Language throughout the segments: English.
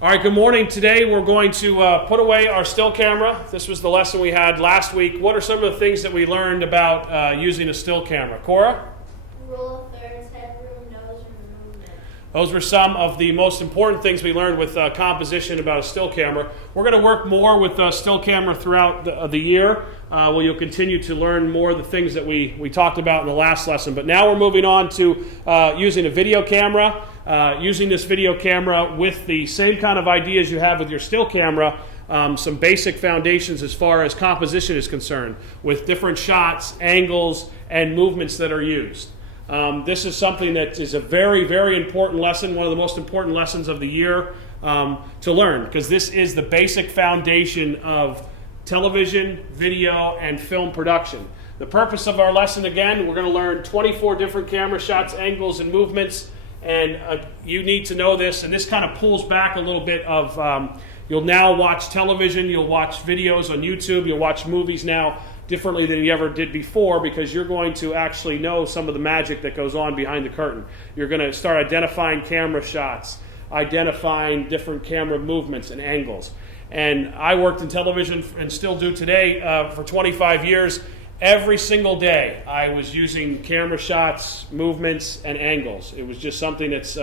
All right, good morning. Today we're going to put away our still camera. This was the lesson we had last week. What are some of the things that we learned about using a still camera? Cora? Rule of thirds, headroom, nose, and movement. Those were some of the most important things we learned with composition about a still camera. We're going to work more with still camera throughout the year. Where you'll continue to learn more of the things that we talked about in the last lesson. But now we're moving on to using a video camera. Using this video camera with the same kind of ideas you have with your still camera, some basic foundations as far as composition is concerned, with different shots, angles, and movements that are used. This is something that is a very, very important lesson, one of the most important lessons of the year to learn, because this is the basic foundation of television, video, and film production. The purpose of our lesson, again, we're going to learn 24 different camera shots, angles, and movements. And you need to know this, and this kind of pulls back a little bit of, you'll now watch television, you'll watch videos on YouTube, you'll watch movies now differently than you ever did before, because you're going to actually know some of the magic that goes on behind the curtain. You're going to start identifying camera shots, identifying different camera movements and angles. And I worked in television and still do today for 25 years. Every single day I was using camera shots, movements, and angles. It was just something that's,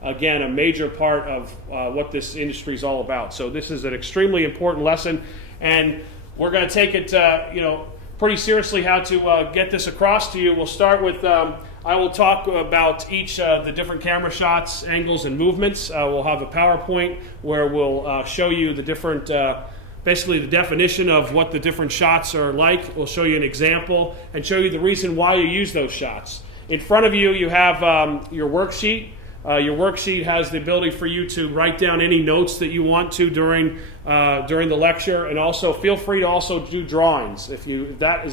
again, a major part of what this industry is all about. So this is an extremely important lesson, and we're going to take it pretty seriously how to get this across to you. We'll start with, I will talk about each the different camera shots, angles, and movements. We'll have a PowerPoint where we'll show you the different basically the definition of what the different shots are like. We'll show you an example and show you the reason why you use those shots. In front of you, you have your worksheet. Your worksheet has the ability for you to write down any notes that you want to during the lecture, and also feel free to also do drawings. If that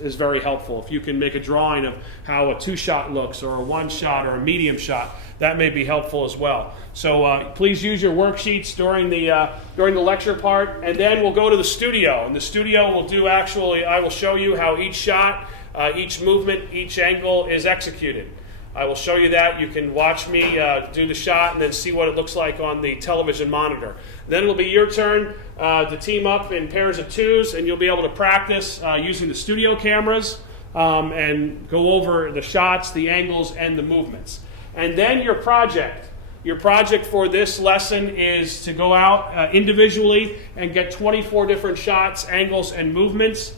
is very helpful. If you can make a drawing of how a two-shot looks, or a one-shot, or a medium shot, that may be helpful as well. So please use your worksheets during the lecture part, and then we'll go to the studio. In the studio, I will show you how each shot, each movement, each angle is executed. I will show you that. You can watch me do the shot and then see what it looks like on the television monitor. Then it'll be your turn to team up in pairs of twos, and you'll be able to practice using the studio cameras and go over the shots, the angles, and the movements. And then your project. Your project for this lesson is to go out individually and get 24 different shots, angles, and movements.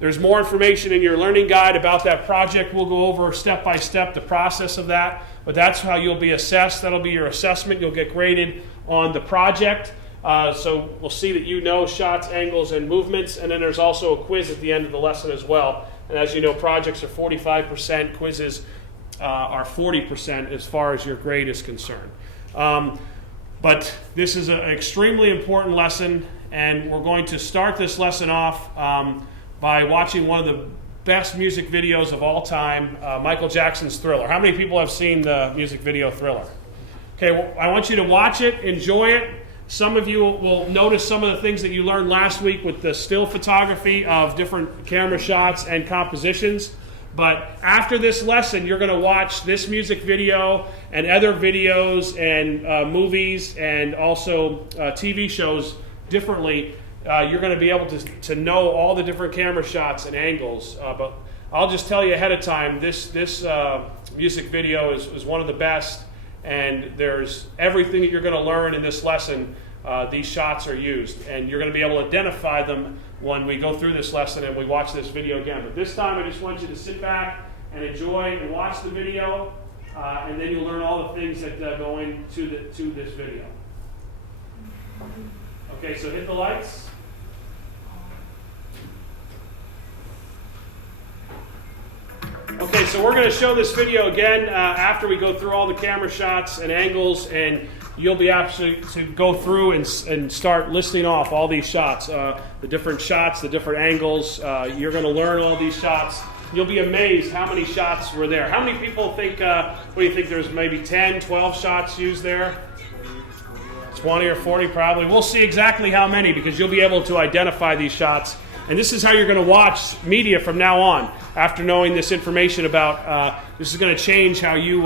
There's more information in your learning guide about that project. We'll go over step by step the process of that, but that's how you'll be assessed. That'll be your assessment. You'll get graded on the project. So we'll see that you know shots, angles, and movements, and then there's also a quiz at the end of the lesson as well. And as you know, projects are 45%, quizzes are 40% as far as your grade is concerned. But this is an extremely important lesson, and we're going to start this lesson off by watching one of the best music videos of all time, Michael Jackson's Thriller. How many people have seen the music video Thriller? Okay, well, I want you to watch it, enjoy it. Some of you will notice some of the things that you learned last week with the still photography of different camera shots and compositions. But after this lesson, you're going to watch this music video and other videos and movies and also TV shows differently. You're going to be able to know all the different camera shots and angles. But I'll just tell you ahead of time, this music video is one of the best, and there's everything that you're going to learn in this lesson. These shots are used, and you're going to be able to identify them when we go through this lesson and we watch this video again. But this time I just want you to sit back and enjoy and watch the video, and then you'll learn all the things that go into this video. Okay, so hit the lights. Okay, so we're going to show this video again after we go through all the camera shots and angles, and you'll be actually to go through and start listing off all these shots, the different shots, the different angles. You're going to learn all these shots. You'll be amazed how many shots were there. How many people think, what do you think, there's maybe 10, 12 shots used there? 20 or 40 probably. We'll see exactly how many, because you'll be able to identify these shots. And this is how you're going to watch media from now on. After knowing this information about, this is going to change how you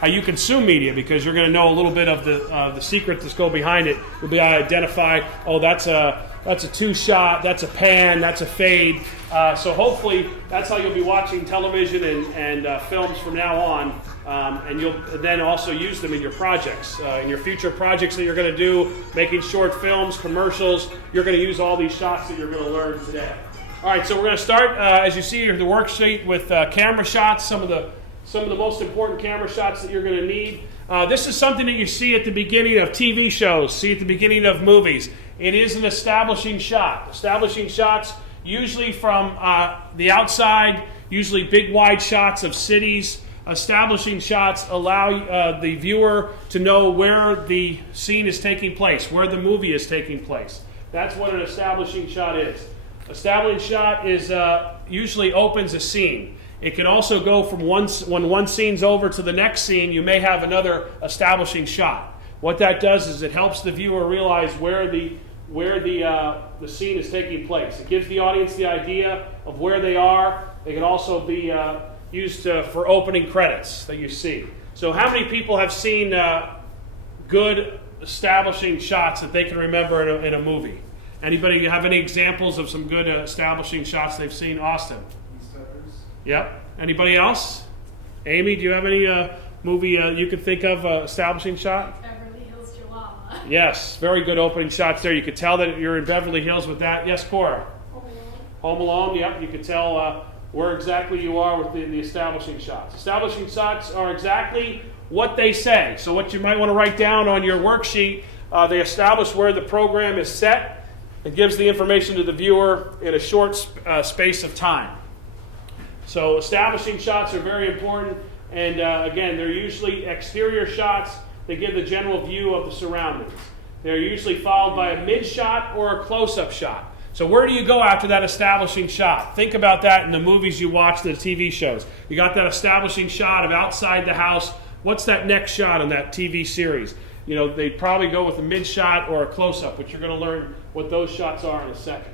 how you consume media, because you're going to know a little bit of the secret that's go behind it. You'll be able to identify, oh, that's a two-shot, that's a pan, that's a fade. So hopefully that's how you'll be watching television and films from now on. And you'll then also use them in your projects, in your future projects that you're going to do, making short films, commercials. You're going to use all these shots that you're going to learn today. All right, so we're going to start, as you see here, the worksheet with camera shots, some of the most important camera shots that you're going to need. This is something that you see at the beginning of TV shows, see at the beginning of movies. It is an establishing shot. Establishing shots usually from the outside, usually big wide shots of cities. Establishing shots allow the viewer to know where the scene is taking place, where the movie is taking place. That's what an establishing shot is. Establishing shot is usually opens a scene. It can also go from when one scene's over to the next scene, you may have another establishing shot. What that does is it helps the viewer realize where the scene is taking place. It gives the audience the idea of where they are. They can also be used for opening credits that you see. So how many people have seen good establishing shots that they can remember in a movie? Anybody have any examples of some good establishing shots they've seen? Austin? Yep. Anybody else? Amy, do you have any movie you could think of establishing shot? Beverly Hills Chihuahua. Yes, very good opening shots there. You could tell that you're in Beverly Hills with that. Yes, Cora? Home Alone. Home Alone, yep. You could tell where exactly you are with the establishing shots. Establishing shots are exactly what they say. So what you might want to write down on your worksheet, they establish where the program is set. It gives the information to the viewer in a short space of time. So establishing shots are very important, and again, they're usually exterior shots that give the general view of the surroundings. They're usually followed by a mid-shot or a close-up shot. So where do you go after that establishing shot? Think about that in the movies you watch, the TV shows. You got that establishing shot of outside the house. What's that next shot in that TV series? You know, they'd probably go with a mid-shot or a close-up, but you're going to learn what those shots are in a second.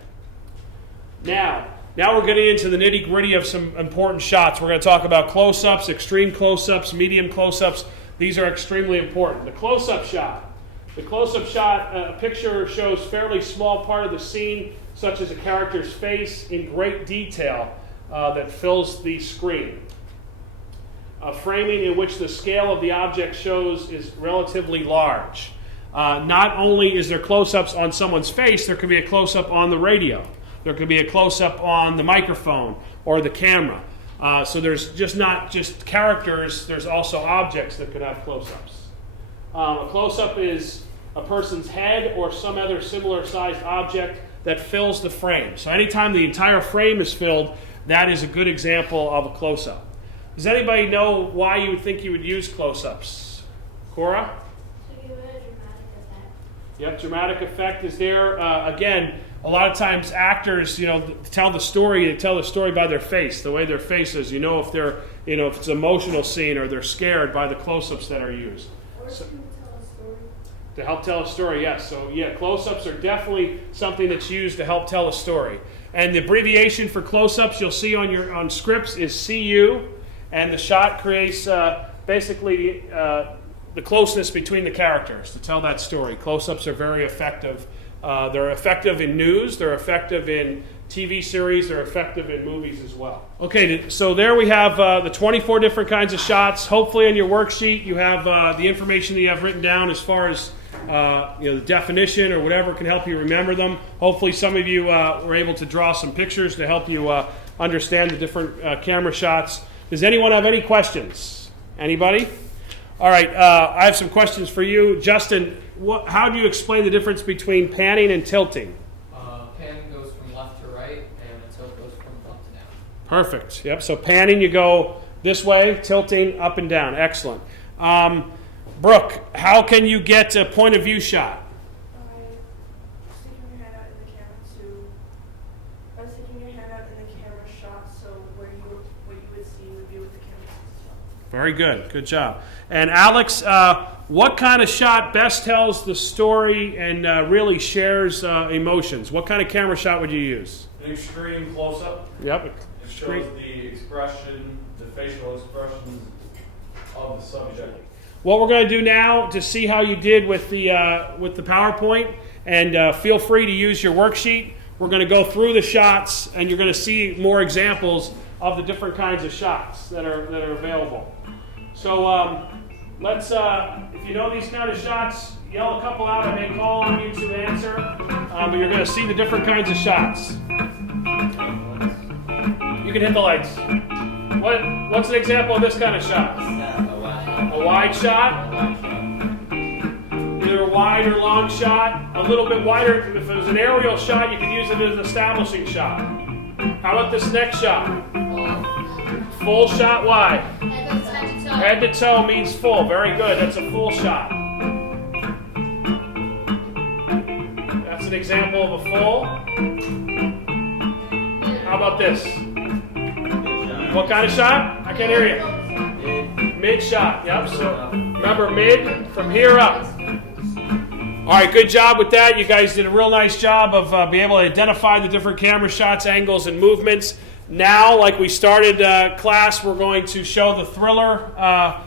Now we're getting into the nitty-gritty of some important shots. We're going to talk about close-ups, extreme close-ups, medium close-ups. These are extremely important. The close-up shot. The close-up shot, a picture shows fairly small part of the scene, such as a character's face in great detail that fills the screen. A framing in which the scale of the object shows is relatively large. Not only is there close-ups on someone's face, there could be a close-up on the radio. There could be a close-up on the microphone or the camera. So there's just not just characters, there's also objects that could have close-ups. A close-up is a person's head or some other similar sized object that fills the frame. So anytime the entire frame is filled, that is a good example of a close-up. Does anybody know why you would think you would use close-ups? Cora? To give it a dramatic effect. Yep, dramatic effect is there. Again, a lot of times actors, tell the story by their face, the way their face is. You know if they're, if it's an emotional scene or they're scared by the close-ups that are used. Or to tell a story. To help tell a story, yes. So yeah, close-ups are definitely something that's used to help tell a story. And the abbreviation for close-ups you'll see on scripts is CU, and the shot creates basically the closeness between the characters to tell that story. Close-ups are very effective. They're effective in news, they're effective in TV series, they're effective in movies as well. Okay, so there we have the 24 different kinds of shots. Hopefully on your worksheet you have the information that you have written down as far as the definition or whatever can help you remember them. Hopefully some of you were able to draw some pictures to help you understand the different camera shots. Does anyone have any questions? Anybody? All right, I have some questions for you. Justin, how do you explain the difference between panning and tilting? Pan goes from left to right, and a tilt goes from up to down. Perfect. Yep, so panning you go this way, tilting up and down. Excellent. Brooke, how can you get a point of view shot? Sticking your hand out in the camera by sticking your hand out in the camera shot, so what you would see would be with the camera shot. Very good. Good job. And Alex, what kind of shot best tells the story and really shares emotions? What kind of camera shot would you use? An extreme close-up. Yep. It shows the expression, the facial expressions of the subject. What we're going to do now to see how you did with the PowerPoint, and feel free to use your worksheet. We're going to go through the shots, and you're going to see more examples of the different kinds of shots that are available. So let's, if you know these kind of shots, yell a couple out. I may call on you to answer, but you're going to see the different kinds of shots. You can hit the lights. What's an example of this kind of shot? A wide shot? Either a wide or long shot. A little bit wider. If it was an aerial shot, you could use it as an establishing shot. How about this next shot? Full shot, wide. Head to toe means full. Very good. That's a full shot. That's an example of a full. How about this? What kind of shot? I can't hear you. Mid shot. Yep. So remember, mid from here up. All right, good job with that. You guys did a real nice job of being able to identify the different camera shots, angles, and movements. Now, like we started class, we're going to show the Thriller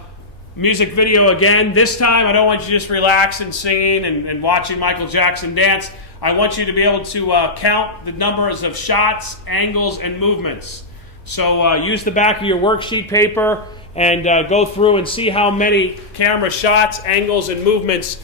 music video again. This time, I don't want you just relaxing, singing, and watching Michael Jackson dance. I want you to be able to count the numbers of shots, angles, and movements. So use the back of your worksheet paper and go through and see how many camera shots, angles, and movements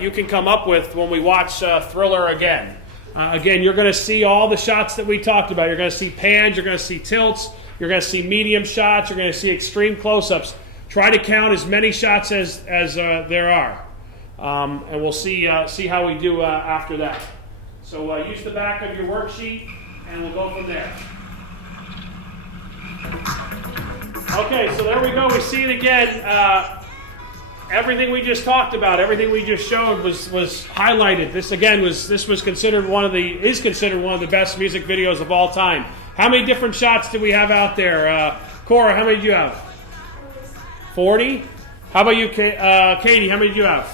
you can come up with when we watch Thriller again. Again, you're going to see all the shots that we talked about. You're going to see pans, you're going to see tilts, you're going to see medium shots, you're going to see extreme close-ups. Try to count as many shots as there are. And we'll see how we do after that. So use the back of your worksheet, and we'll go from there. Okay, so there we go. We see it again. Everything we just talked about, everything we just showed was highlighted. This again was considered one of the best music videos of all time. How many different shots do we have out there? Cora, how many do you have? 40. How about you, Katie? How many do you have?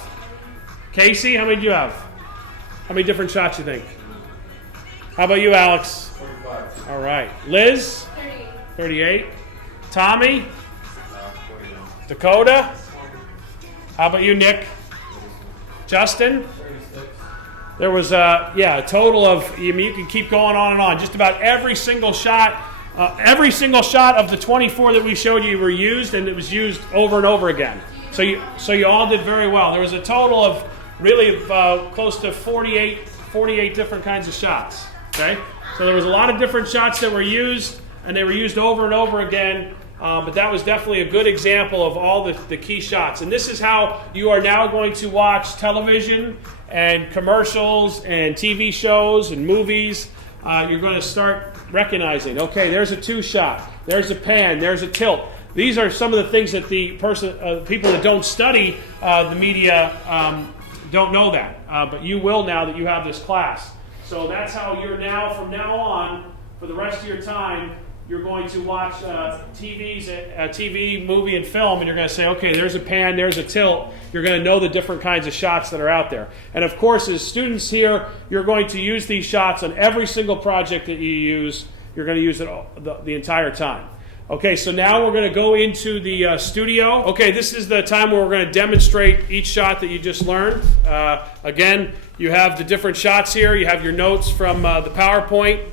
Casey, how many do you have? How many different shots you think? How about you, Alex? 45. All right. Liz? 38. Tommy? 41. Dakota? How about you, Nick? – Justin? 36. There was a total of, you can keep going on and on. Just about every single shot of the 24 that we showed you were used, and it was used over and over again. So you all did very well. There was a total of really close to 48 different kinds of shots. Okay? So there was a lot of different shots that were used, and they were used over and over again. But that was definitely a good example of all the key shots. And this is how you are now going to watch television and commercials and TV shows and movies. You're going to start recognizing, okay, there's a two shot, there's a pan, there's a tilt. These are some of the things that the people that don't study the media don't know that. But you will now that you have this class. So that's how you're now, from now on, for the rest of your time, you're going to watch TV, movie, and film, and you're going to say, okay, there's a pan, there's a tilt. You're going to know the different kinds of shots that are out there. And of course, as students here, you're going to use these shots on every single project that you use. You're going to use it the entire time. Okay, so now we're going to go into the studio. Okay, this is the time where we're going to demonstrate each shot that you just learned. Again, you have the different shots here. You have your notes from the PowerPoint.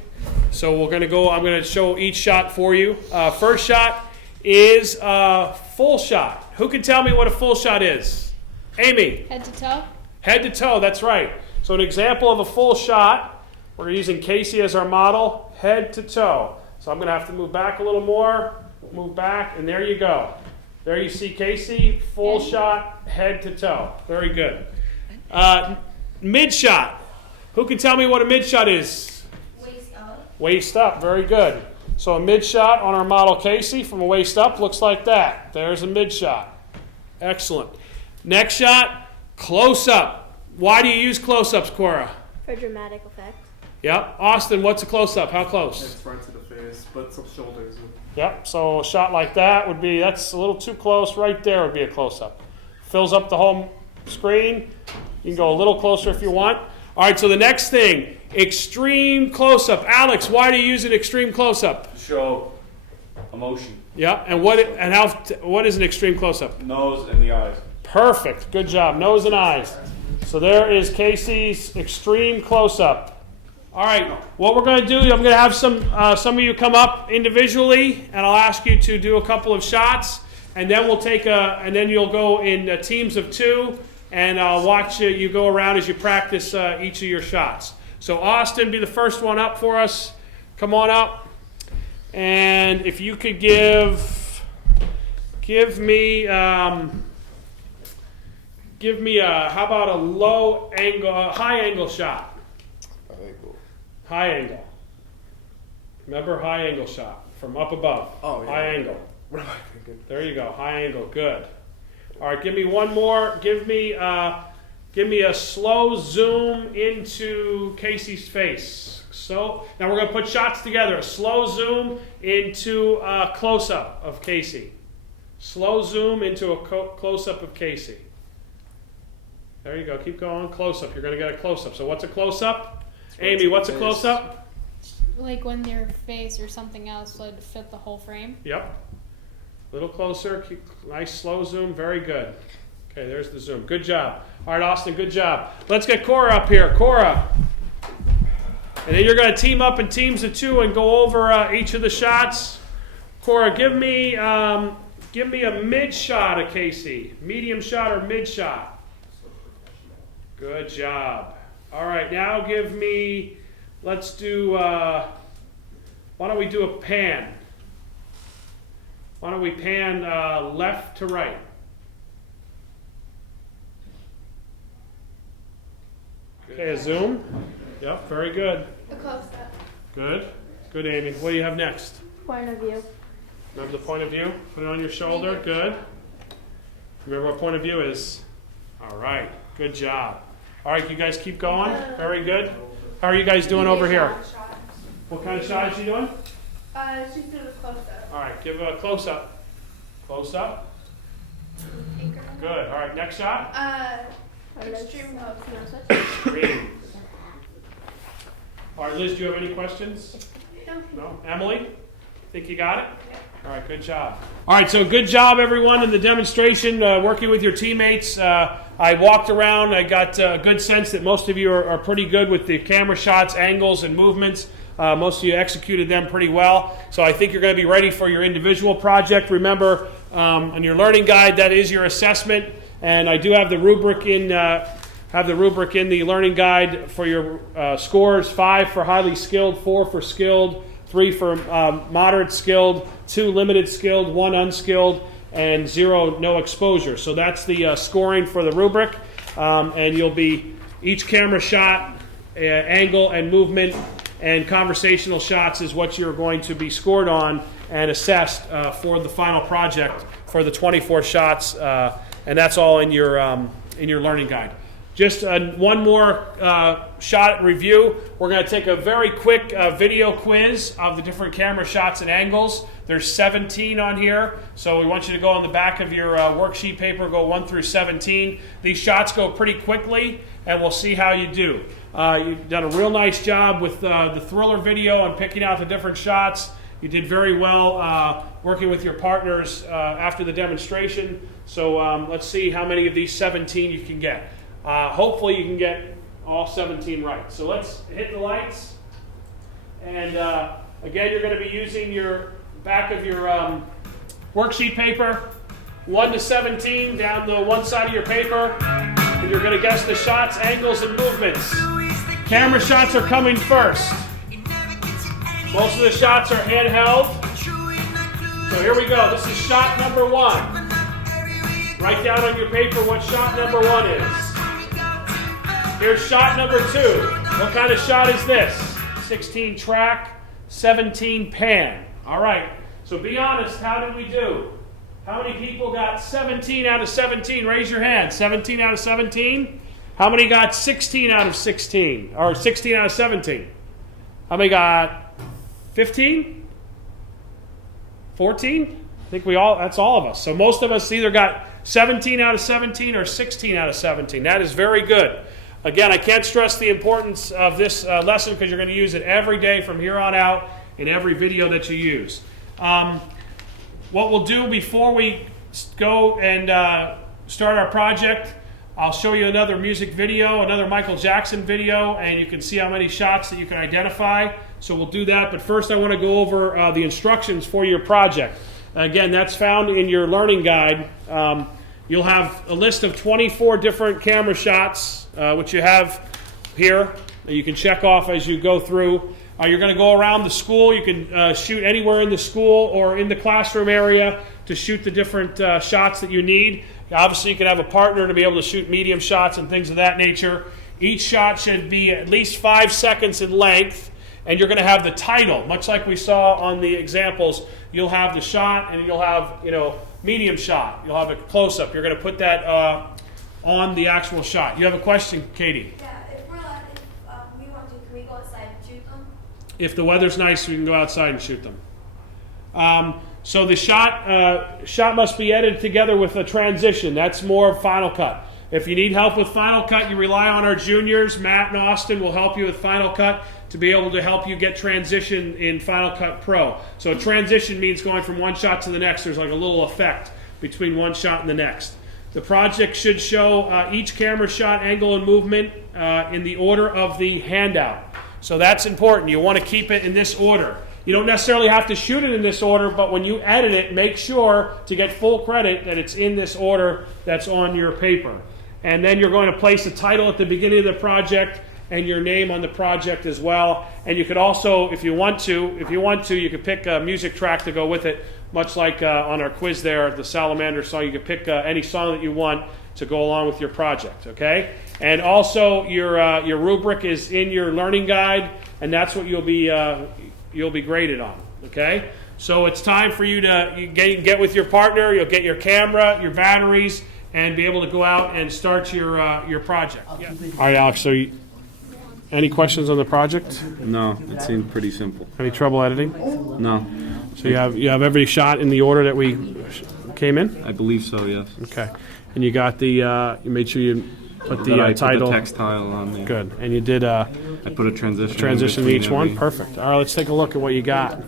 So I'm going to show each shot for you. First shot is a full shot. Who can tell me what a full shot is? Amy. Head to toe? Head to toe, that's right. So an example of a full shot, we're using Casey as our model, head to toe. So I'm going to have to move back a little more, move back, and there you go. There you see Casey, full shot, head to toe. Very good. Mid shot. Who can tell me what a mid shot is? Waist up, very good. So a mid shot on our model Casey from a waist up looks like that. There's a mid shot. Excellent. Next shot, close up. Why do you use close ups, Cora? For dramatic effect. Yep. Austin, what's a close up? How close? It's right to the face, but some shoulders. Yep. So a shot like that that's a little too close. Right there would be a close up. Fills up the whole screen. You can go a little closer if you want. All right, so the next thing, extreme close-up. Alex, why do you use an extreme close-up? Show emotion. Yeah, and what is an extreme close-up? Nose and the eyes. Perfect. Good job. Nose and eyes. So there is Casey's extreme close-up. All right. What we're going to do, I'm going to have some of you come up individually, and I'll ask you to do a couple of shots, and then we'll and then you'll go in teams of 2, and I'll watch you go around as you practice each of your shots. So Austin, be the first one up for us. Come on up, and if you could give me. Give me how about a low angle, high angle shot? High angle. Remember, high angle shot from up above. Oh, yeah. High angle. What am I thinking? There you go. High angle. Good. All right. Give me one more. Give me a slow zoom into Casey's face. So now we're going to put shots together. A slow zoom into a close up of Casey. Slow zoom into a close up of Casey. There you go. Keep going. Close up. You're going to get a close up. So what's a close up? Amy, what's a close up? Like when their face or something else would fit the whole frame. Yep. A little closer. Keep nice slow zoom. Very good. Okay, there's the zoom. Good job. All right, Austin, good job. Let's get Cora up here. Cora. And then you're going to team up in teams of 2 and go over each of the shots. Cora, give me a mid shot of Casey. Medium shot or mid shot. Good job. All right, now give me, let's do, why don't we do a pan? Why don't we pan left to right? Okay, a zoom. Yep, very good. A close-up. Good. Good, Amy. What do you have next? Point of view. Remember the point of view? Put it on your shoulder. Good. Remember what point of view is? All right. Good job. All right, you guys keep going. Very good. How are you guys doing over here? What kind of shot is she doing? She's doing a close-up. All right, give a close-up. Close-up. Good. All right, next shot. Extreme close. Green. All right, Liz, do you have any questions? No. Emily? Think you got it? All right, good job. All right, so good job, everyone, in the demonstration, working with your teammates. I walked around. I got a good sense that most of you are pretty good with the camera shots, angles, and movements. Most of you executed them pretty well. So I think you're going to be ready for your individual project. Remember, on your learning guide, that is your assessment. And I do have the rubric in the learning guide for your scores: 5 for highly skilled, 4 for skilled, 3 for moderate skilled, 2 limited skilled, 1 unskilled, and 0 no exposure. So that's the scoring for the rubric. And you'll be each camera shot, angle and movement, and conversational shots is what you're going to be scored on and assessed for the final project for the 24 shots. And that's all in your learning guide. Just one more shot review. We're going to take a very quick video quiz of the different camera shots and angles. There's 17 on here, so we want you to go on the back of your worksheet paper, go 1 through 17. These shots go pretty quickly, and we'll see how you do. You've done a real nice job with the thriller video and picking out the different shots. You did very well working with your partners after the demonstration. So let's see how many of these 17 you can get. Hopefully you can get all 17 right. So let's hit the lights. And again, you're going to be using your back of your worksheet paper, 1 to 17 down the one side of your paper. And you're going to guess the shots, angles, and movements. Camera shots are coming first. Most of the shots are handheld. So here we go. This is shot number 1. Write down on your paper what shot number 1 is. Here's shot number 2. What kind of shot is this? 16 track, 17 pan. All right. So be honest. How did we do? How many people got 17 out of 17? Raise your hand. 17 out of 17? How many got 16 out of 16? Or 16 out of 17? How many got 15? 14? I think that's all of us. So most of us either got 17 out of 17 or 16 out of 17. That is very good. Again, I can't stress the importance of this lesson because you're going to use it every day from here on out in every video that you use. what we'll do before we go and start our project, I'll show you another music video, another Michael Jackson video, and you can see how many shots that you can identify. So we'll do that, but first I want to go over the instructions for your project. Again, that's found in your learning guide. You'll have a list of 24 different camera shots, which you have here. You can check off as you go through. You're going to go around the school. You can shoot anywhere in the school or in the classroom area to shoot the different shots that you need. Obviously, you can have a partner to be able to shoot medium shots and things of that nature. Each shot should be at least 5 seconds in length, and you're going to have the title, much like we saw on the examples. You'll have the shot, and you'll have, medium shot. You'll have a close-up. You're going to put that on the actual shot. You have a question, Katie? Yeah, if we want to, can we go outside and shoot them? If the weather's nice, we can go outside and shoot them. So the shot must be edited together with a transition. That's more of Final Cut. If you need help with Final Cut, you rely on our juniors. Matt and Austin will help you with Final Cut to be able to help you get transition in Final Cut Pro. So a transition means going from one shot to the next. There's like a little effect between one shot and the next. The project should show each camera shot angle and movement in the order of the handout. So that's important. You want to keep it in this order. You don't necessarily have to shoot it in this order, but when you edit it, make sure to get full credit that it's in this order that's on your paper. And then you're going to place a title at the beginning of the project and your name on the project as well. And you could also, if you want to, you could pick a music track to go with it, much like on our quiz there, the Salamander song. You could pick any song that you want to go along with your project, okay? And also, your rubric is in your learning guide, and that's what you'll be graded on, okay? So it's time for you to get with your partner. You'll get your camera, your batteries, and be able to go out and start your project. Yeah. All right, Alex, so any questions on the project? No, it seemed pretty simple. Any trouble editing? No, So you have every shot in the order that we came in? I believe so, yes. Okay. And you got the, you made sure you put the I title. put the text tile on there. Good. And you did I put a transition. transition in to between each one? every- Perfect. All right, let's take a look at what you got.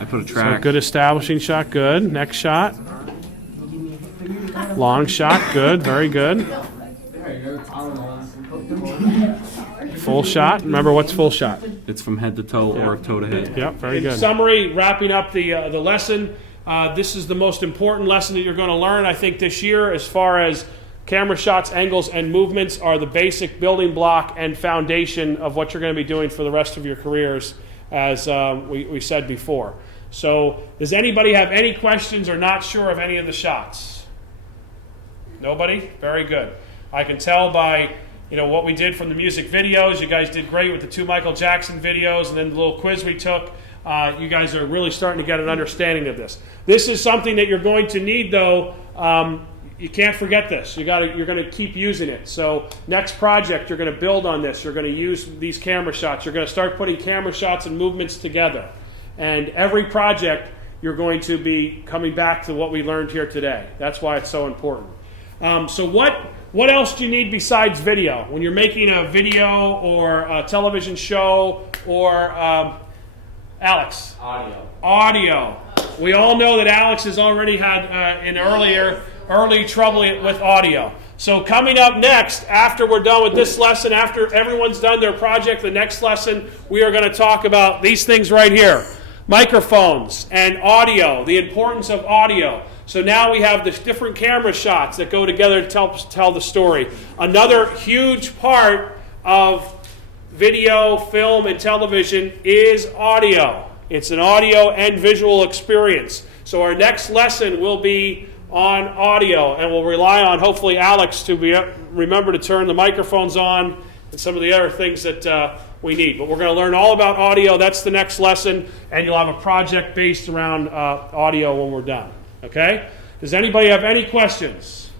I put a So track. good establishing shot, good. Next shot. Long shot, good, very good. Full shot. Remember, what's full shot? It's from head to toe or toe to head. Yep, very In good. Summary, wrapping up the lesson. This is the most important lesson that you're going to learn, I think, this year, as far as camera shots, angles, and movements are the basic building block and foundation of what you're going to be doing for the rest of your careers, as we said before. So, does anybody have any questions or not sure of any of the shots? Nobody? Very good. I can tell by what we did from the music videos. You guys did great with the 2 Michael Jackson videos, and then the little quiz we took. You guys are really starting to get an understanding of this. This is something that you're going to need, though. You can't forget this. You're going to keep using it. So next project, you're going to build on this. You're going to use these camera shots. You're going to start putting camera shots and movements together. And every project, you're going to be coming back to what we learned here today. That's why it's so important. So what else do you need besides video? When you're making a video or a television show or, Alex? Audio. We all know that Alex has already had an early trouble with audio. So coming up next, after we're done with this lesson, after everyone's done their project, the next lesson, we are going to talk about these things right here. Microphones and audio, the importance of audio. So now we have the different camera shots that go together to tell the story. Another huge part of video, film, and television is audio. It's an audio and visual experience. So our next lesson will be on audio, and we'll rely on, hopefully, Alex to remember to turn the microphones on and some of the other things that we need. But we're going to learn all about audio. That's the next lesson, and you'll have a project based around audio when we're done. Okay? Does anybody have any questions?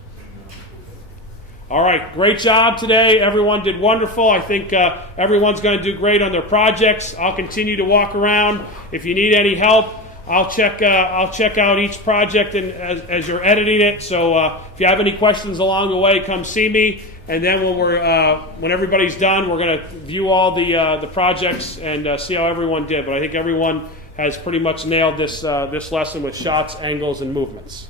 All right, great job today. Everyone did wonderful. I think everyone's going to do great on their projects. I'll continue to walk around. If you need any help, I'll check out each project as you're editing it. So if you have any questions along the way, come see me. And then when everybody's done, we're going to view all the projects and see how everyone did. But I think everyone has pretty much nailed this lesson with shots, angles, and movements.